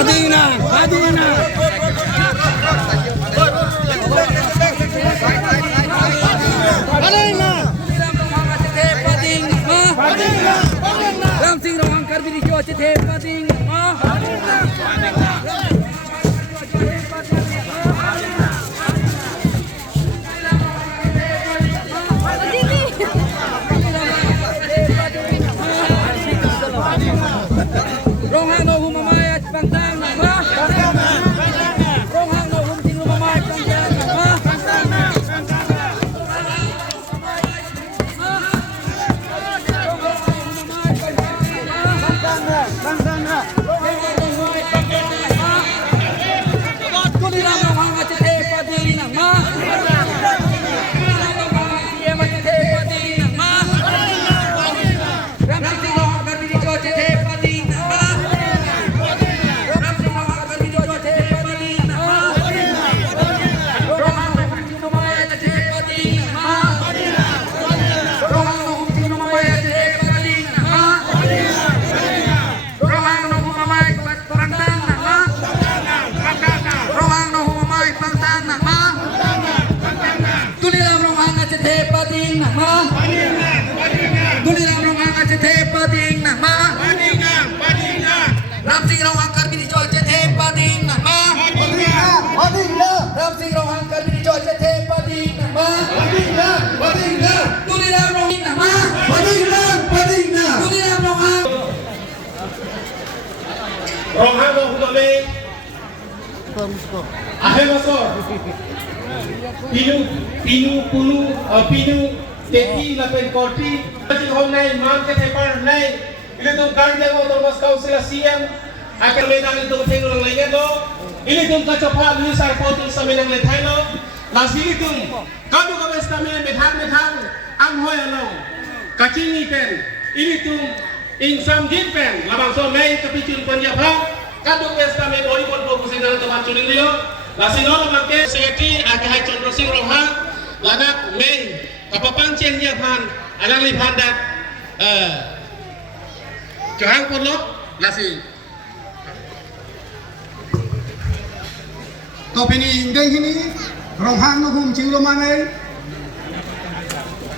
Padina, Padina. Padina. Padina. Ram Singh Rohan kar bhi jo achhe the Padina. Rohan no hum mamaya pangtang ma. Rohan no hum ting mamaya pangtang ma. Ram Singh Rohan kar bhi jo achhe the Padina ma. Ram Singh Rohan kar bhi jo achhe the Padina ma. Tuliram Rohan ma. Tuliram Rohan. Rohan no hudame. Ahe masor. Pinu teti lapen korti. Jadi hom nai man ke thepar nai. Ini tuh kan dia mau termas kau siang. Akan medan itu ketemu orang lainnya lo. Ini tuh kacapat ini sarpot itu sama yang letai lo. Lasi itu kau kau pesta metang anghoy lo. Kacing ikan. Ini tuh insam jin pen. Labang so main kepicun panjang lah. Kau pesta met ori pun fokusin dalam tempat cuci dia. Lasi lo makai seketi akai Chandra Singh Rohan. Lanak main kapapan ciannya pan. Alang lipan dat. Jangan pun lo lasi. Tapi ini indah ini Rohan no hum cinglo manai